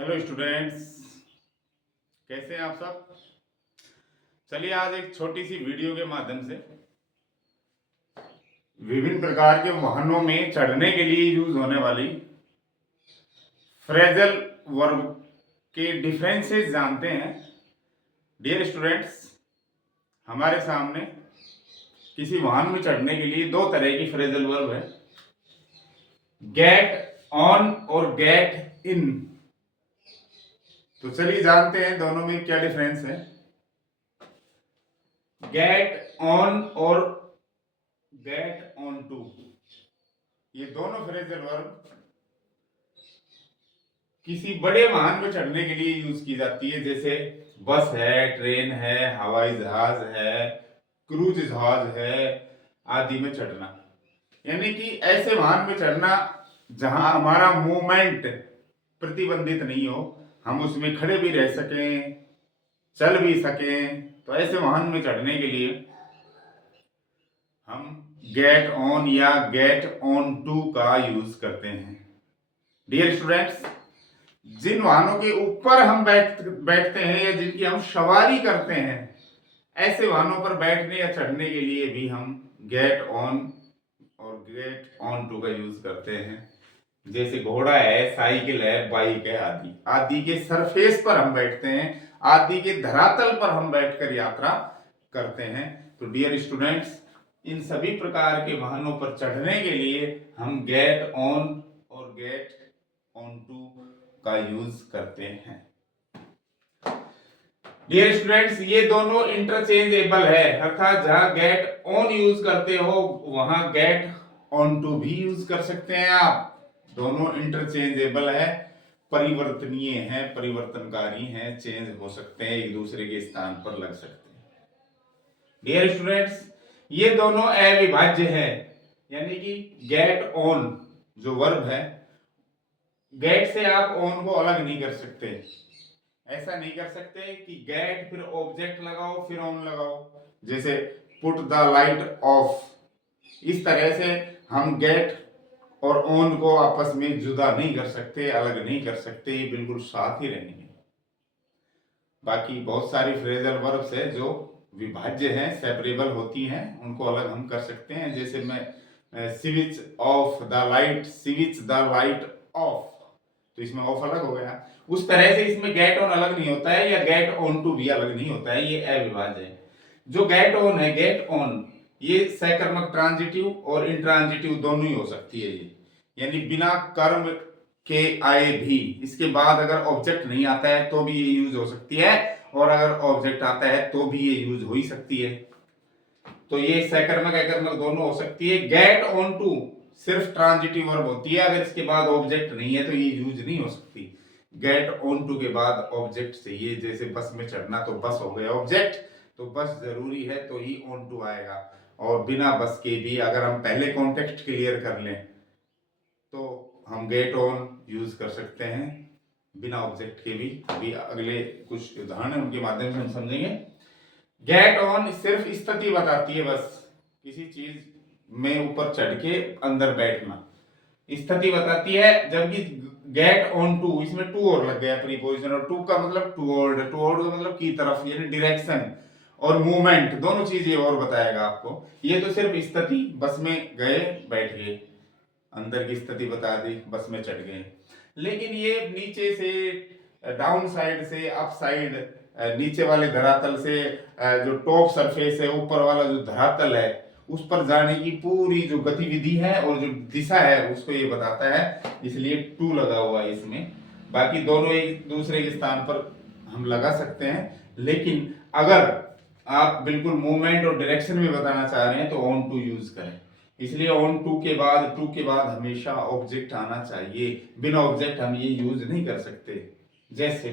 Hello students, कैसे हैं आप सब। चलिए आज एक छोटी सी वीडियो के माध्यम से विभिन्न प्रकार के वाहनों में चढ़ने के लिए यूज होने वाली फ्रेजल वर्ब के डिफरेंसेस जानते हैं। डियर स्टूडेंट्स, हमारे सामने किसी वाहन में चढ़ने के लिए दो तरह की फ्रेजल वर्ब है, गेट ऑन और गेट इन। तो चलिए जानते हैं दोनों में क्या डिफरेंस है। गेट ऑन और गेट ऑन टू, ये दोनों फ्रेजल वर्ब किसी बड़े वाहन में चढ़ने के लिए यूज की जाती है, जैसे बस है, ट्रेन है, हवाई जहाज है, क्रूज जहाज है आदि में चढ़ना। यानी कि ऐसे वाहन में चढ़ना जहां हमारा मूवमेंट प्रतिबंधित नहीं हो, हम उसमें खड़े भी रह सकें, चल भी सकें। तो ऐसे वाहन में चढ़ने के लिए हम गेट ऑन या गेट ऑन टू का यूज करते हैं। डियर स्टूडेंट्स, जिन वाहनों के ऊपर हम बैठते हैं या जिनकी हम सवारी करते हैं, ऐसे वाहनों पर बैठने या चढ़ने के लिए भी हम गेट ऑन और गेट ऑन टू का यूज करते हैं। जैसे घोड़ा है, साइकिल है, बाइक है आदि आदि के सरफेस पर हम बैठते हैं, आदि के धरातल पर हम बैठकर यात्रा करते हैं। तो डियर स्टूडेंट्स, इन सभी प्रकार के वाहनों पर चढ़ने के लिए हम गेट ऑन और गेट ऑन टू का यूज करते हैं। डियर स्टूडेंट्स, ये दोनों इंटरचेंजेबल है, अर्थात जहां गेट ऑन यूज करते हो वहां गेट ऑन टू भी यूज कर सकते हैं आप। दोनों इंटरचेंजेबल है, परिवर्तनीय है, परिवर्तनकारी है, चेंज हो सकते हैं, एक दूसरे के स्थान पर लग सकते हैं। डियर स्टूडेंट्स, ये दोनों अविभाज्य है, यानी कि गेट ऑन जो वर्ब है, गेट से आप ऑन को अलग नहीं कर सकते। ऐसा नहीं कर सकते कि गेट फिर ऑब्जेक्ट लगाओ फिर ऑन लगाओ, जैसे पुट द लाइट ऑफ। इस तरह से हम गेट और ऑन को आपस में जुदा नहीं कर सकते, अलग नहीं कर सकते, ये बिल्कुल साथ ही रहेंगे। बाकी बहुत सारी फ्रेजल वर्ब्स है जो विभाज्य हैं, सेपरेबल होती हैं, उनको अलग हम कर सकते हैं। जैसे मैं switch off the light, switch the light of, तो इसमें ऑफ अलग हो गया। उस तरह से इसमें गेट ऑन अलग नहीं होता है या गेट ऑन टू भी अलग नहीं होता है, ये अविभाज्य है। जो गेट ऑन है, गेट ऑन, ये सकर्मक ट्रांजिटिव और इंट्रांजिटिव दोनों ही हो सकती है ये, यानी बिना कर्म के आए भी, इसके बाद अगर ऑब्जेक्ट नहीं आता है तो भी ये यूज हो सकती है, और अगर ऑब्जेक्ट आता है तो भी ये यूज हो ही सकती है। तो ये सकर्मक अकर्मक दोनों हो सकती है। गेट ऑन टू सिर्फ ट्रांजिटिव वर्ब होती है, अगर इसके बाद ऑब्जेक्ट नहीं है तो ये यूज नहीं हो सकती। गेट ऑन टू के बाद ऑब्जेक्ट चाहिए, जैसे बस में चढ़ना तो बस हो गया ऑब्जेक्ट, तो बस जरूरी है तो ही ऑन टू आएगा। और बिना बस के भी अगर हम पहले कॉन्टेक्स्ट क्लियर कर लें तो हम गेट ऑन यूज कर सकते हैं बिना ऑब्जेक्ट के भी। अभी अगले कुछ उदाहरण है उनके माध्यम से हम समझेंगे। गेट ऑन सिर्फ स्थिति बताती है, बस किसी चीज में ऊपर चढ़ के अंदर बैठना स्थिति बताती है, जबकि गेट ऑन टू, इसमें टू और लग गया प्रीपोजिशन, और टू का मतलब टुवर्ड, टुवर्ड का मतलब की तरफ, यानी डायरेक्शन और मूवमेंट, दोनों चीजें और बताएगा आपको। ये तो सिर्फ स्थिति, बस में गए बैठ गए, अंदर की स्थिति बता दी, बस में चढ़ गए। लेकिन ये नीचे से, डाउन साइड से, अप साइड, नीचे वाले धरातल से, जो टॉप सरफेस है, ऊपर वाला जो धरातल है, उस पर जाने की पूरी जो गतिविधि है और जो दिशा है उसको ये बताता है, इसलिए टू लगा हुआ है इसमें। बाकी दोनों एक दूसरे के स्थान पर हम लगा सकते हैं, लेकिन अगर आप बिल्कुल मूवमेंट और डायरेक्शन में बताना चाह रहे हैं तो ऑन टू यूज करें। इसलिए ऑन टू के बाद हमेशा ऑब्जेक्ट आना चाहिए, बिना ऑब्जेक्ट हम ये यूज नहीं कर सकते। जैसे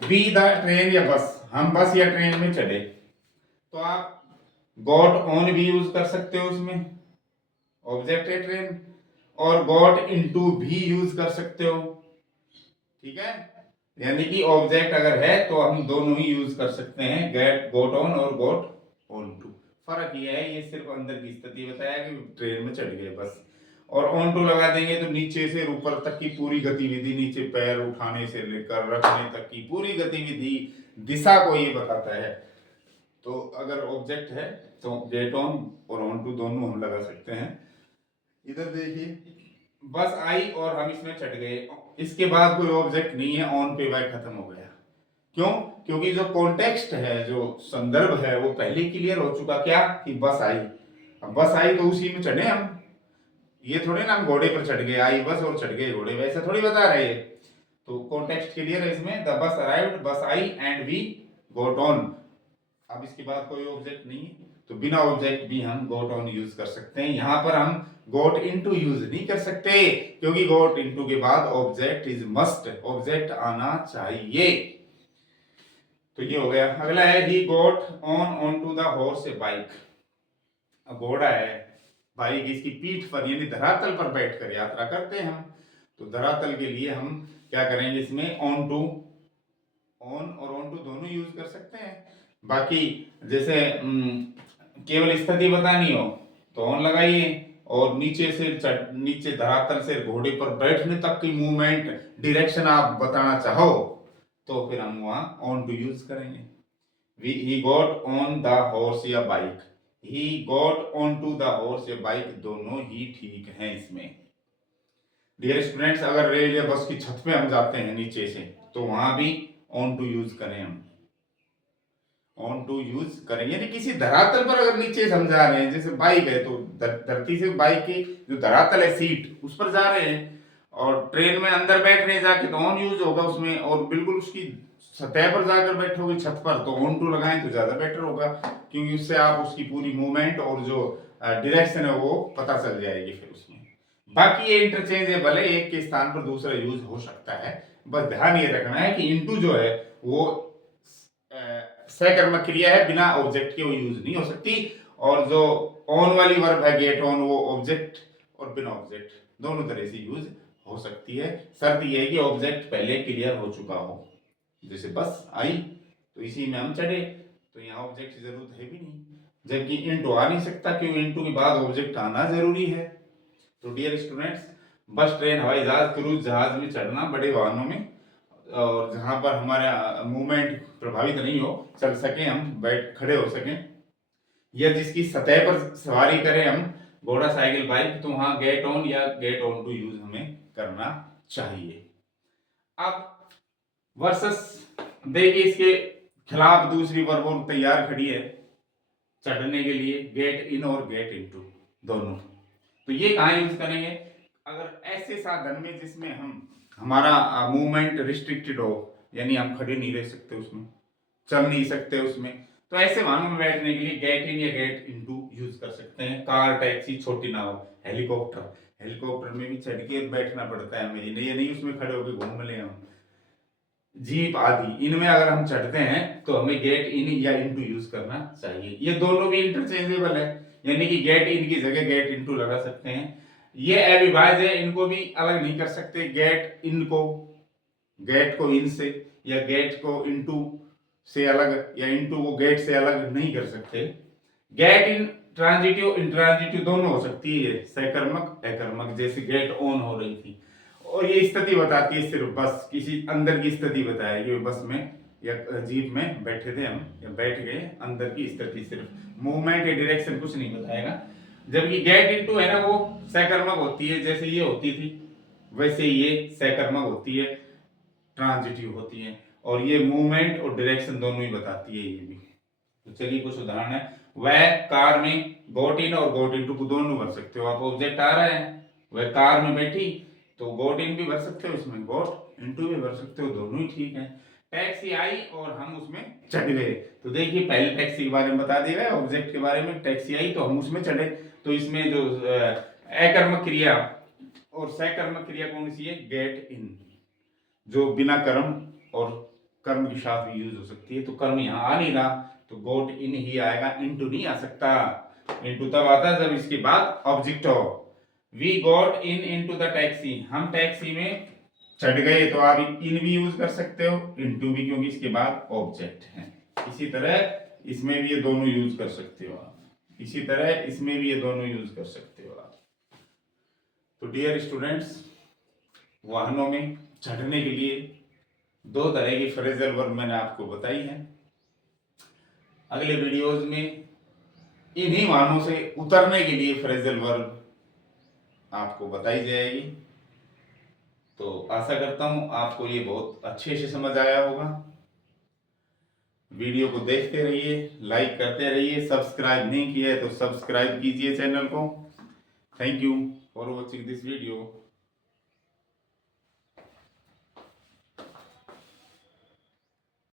बी द ट्रेन या बस, हम बस या ट्रेन में चढ़े तो आप गॉट ऑन भी यूज कर सकते हो, उसमें ऑब्जेक्ट है ट्रेन, और गॉट इनटू भी यूज कर सकते हो। ठीक है, यानी कि ऑब्जेक्ट अगर है तो हम दोनों ही यूज कर सकते हैं, गेट गॉट ऑन और गॉट ऑन टू। फर्क ये है, ये सिर्फ अंदर की स्थिति बताया कि ट्रेन में चढ़ गए बस, और ऑन टू लगा देंगे तो नीचे से ऊपर तक की पूरी गतिविधि, नीचे पैर उठाने से लेकर रखने तक की पूरी गतिविधि, दिशा को ये बताता है। तो अगर ऑब्जेक्ट है तो गेट ऑन और ऑन टू दोनों हम लगा सकते हैं। इधर देखिए बस आई और हम इसमें चढ़ गए, इसके बाद कोई ऑब्जेक्ट नहीं है, ऑन पे वाई खत्म हो गया। क्यों? क्योंकि जो कॉन्टेक्स्ट है, जो संदर्भ है, वो पहले ही क्लियर हो चुका। क्या कि बस आई, अब बस आई तो उसी में चढ़े हम। ये थोड़े ना हम घोड़े पर चढ़ गए, आई बस और चढ़ गए घोड़े, वैसे थोड़ी बता रहे हैं। तो कॉन्टेक्स्ट क्लियर है इसमें, द बस अराइव्ड, बस आई एंड वी गोट ऑन। अब इसके बाद कोई ऑब्जेक्ट नहीं, तो बिना ऑब्जेक्ट भी हम गोट ऑन यूज कर सकते हैं। यहां पर हम गोट इनटू यूज नहीं कर सकते, क्योंकि गोट इनटू के बाद ऑब्जेक्ट इज मस्ट, ऑब्जेक्ट आना चाहिए। तो ये हो गया। अगला है he got on to the horse a bike. अब घोड़ा है, बाइक इसकी पीठ पर यानी धरातल पर बैठकर यात्रा करते हैं हम। तो धरातल के लिए हम क्या करेंगे, इसमें ऑन टू, ऑन और ऑन टू दोनों यूज कर सकते हैं। बाकी जैसे केवल स्थिति बतानी हो तो ऑन लगाइए, और नीचे से नीचे धरातल से घोड़े पर बैठने तक की मूवमेंट, डायरेक्शन आप बताना चाहो तो फिर हम वहां ऑन टू यूज करेंगे। He got on the horse या bike, he got on to the horse या बाइक, दोनों ही ठीक हैं इसमें। डियर स्टूडेंट्स, अगर रेल या बस की छत पे हम जाते हैं नीचे से, तो वहां भी ऑन टू यूज करें हम, ऑन टू यूज करें। यानी किसी धरातल पर अगर नीचे हम जा रहे हैं, जैसे बाइक है तो धरती से बाइक की जो धरातल है, सीट, उस पर जा रहे हैं, और ट्रेन में अंदर बैठ रहे जाके तो ऑन यूज होगा उसमें, और बिल्कुल उसकी सतह पर जाकर बैठोगे छत पर तो ऑन टू लगाएं तो ज्यादा बेटर होगा, क्योंकि उससे आप उसकी पूरी मूवमेंट और जो डायरेक्शन है वो पता चल जाएगी फिर उसमें। बाकी ये इंटरचेंजेबल है, एक के स्थान पर दूसरा यूज हो सकता है। बस ध्यान ये रखना है कि इनटू जो है वो सहकर्मक क्रिया है, बिना ऑब्जेक्ट के वो यूज नहीं हो सकती। और जो ऑन वाली वर्ब है गेट ऑन, वो ऑब्जेक्ट और बिना ऑब्जेक्ट दोनों तरह से यूज हो सकती है। शर्त यह है कि ऑब्जेक्ट पहले क्लियर हो चुका हो। जैसे बस आई तो इसी में हम चढ़े, तो यहाँ ऑब्जेक्ट की जरूरत है भी नहीं, जबकि इनटू आ नहीं सकता क्योंकि इनटू के बाद ऑब्जेक्ट आना जरूरी है। तो डियर स्टूडेंट्स, बस, ट्रेन, हवाई जहाज, क्रूज जहाज में चढ़ना, बड़े वाहनों में, और जहां पर हमारा मूवमेंट प्रभावित नहीं हो, चल सके हम, बैठ खड़े हो सकें, या जिसकी सतह पर सवारी करें हम, घोड़ा, साइकिल, बाइक, तो वहां गेट ऑन या गेट ऑन टू यूज हमें करना चाहिए। अब वर्सेस देखिए, इसके खिलाफ दूसरी वर्ब और तैयार खड़ी है चढ़ने के लिए, गेट इन और गेट इनटू दोनों। तो ये कहाँ यूज करेंगे, अगर ऐसे साधन में जिसमें हमारा मूवमेंट रिस्ट्रिक्टेड हो, यानी हम खड़े नहीं रह सकते उसमें, चल नहीं सकते उसमें, तो ऐसे वाहनों में बैठने के लिए गेट इन या गेट इनटू यूज कर सकते हैं। कार, टैक्सी, छोटी नाव, हेलीकॉप्टर, हेलीकॉप्टर में भी चढ़ के बैठना पड़ता है हमें, ये नहीं उसमें खड़े होकर घूम ले हम, जीप आदि, इनमें अगर हम चढ़ते हैं तो हमें गेट इन या इनटू यूज करना चाहिए। ये दोनों भी इंटरचेंजेबल है, यानी कि गेट इन की जगह गेट इनटू लगा सकते हैं। ये अविभाज्य है, इनको भी अलग नहीं कर सकते। गेट इन को, गेट को इन से, या गेट को इनटू से अलग, या इनटू को गेट से अलग नहीं कर सकते। गेट इन ट्रांजिटिव, इंट्रांजिटिव दोनों हो सकती है, सहकर्मक, अकर्मक, जैसे गेट ऑन हो रही थी, और ये स्थिति बताती है सिर्फ बस, किसी अंदर की स्थिति बताएगी, बस में या जीप में बैठे थे हम या बैठ गए, अंदर की स्थिति, सिर्फ मूवमेंट या डायरेक्शन कुछ नहीं बताएगा। जबकि गेट इनटू है ना, वो सहकर्मक होती है, जैसे ये होती थी वैसे ये सहकर्मक होती है, ट्रांजिटिव होती है, और ये मूवमेंट और डायरेक्शन दोनों ही बताती है ये भी। तो चलिए कुछ उदाहरण है। वह कार में गोट इन और गोट इनटू को दोनों भर सकते हो आप, ऑब्जेक्ट आ रहा है, वह कार में बैठी तो गोट इन भी भर सकते हो, इसमें गोट इनटू भी भर सकते हो, दोनों ही ठीक है। टैक्सी आई और हम उसमें चढ़ गए, तो देखिए पहले टैक्सी के बारे में बता दिया गया, ऑब्जेक्ट के बारे में, टैक्सी आई तो हम उसमें चढ़े, तो इसमें जो अकर्मक क्रिया और सहकर्मक क्रिया कौन सी है, गेट इन, जो बिना कर्म और कर्म के साथ भी यूज हो सकती है। तो कर्म यहाँ आ नहीं रहा, तो गोट इन ही आएगा, इनटू नहीं आ सकता। इनटू तब आता है जब इसके बाद ऑब्जेक्ट हो। We got in into the taxi, हम टैक्सी में चढ़ गए, तो आप इन भी यूज कर सकते हो, इनटू भी, क्योंकि इसके बाद ऑब्जेक्ट है। इसी तरह इसमें भी ये दोनों यूज कर सकते हो आप, इसी तरह इसमें भी ये दोनों यूज कर सकते हो आप। डियर स्टूडेंट्स, वाहनों में चढ़ने के लिए दो तरह की फ्रेजल वर्ब मैंने आपको बताई हैं। अगले वीडियोस में इन्हीं वाहनों से उतरने के लिए फ्रेजल वर्ब आपको बताई जाएगी। तो आशा करता हूं आपको ये बहुत अच्छे से समझ आया होगा। वीडियो को देखते रहिए, लाइक करते रहिए, सब्सक्राइब नहीं किया है तो सब्सक्राइब कीजिए चैनल को। Thank you for watching this video.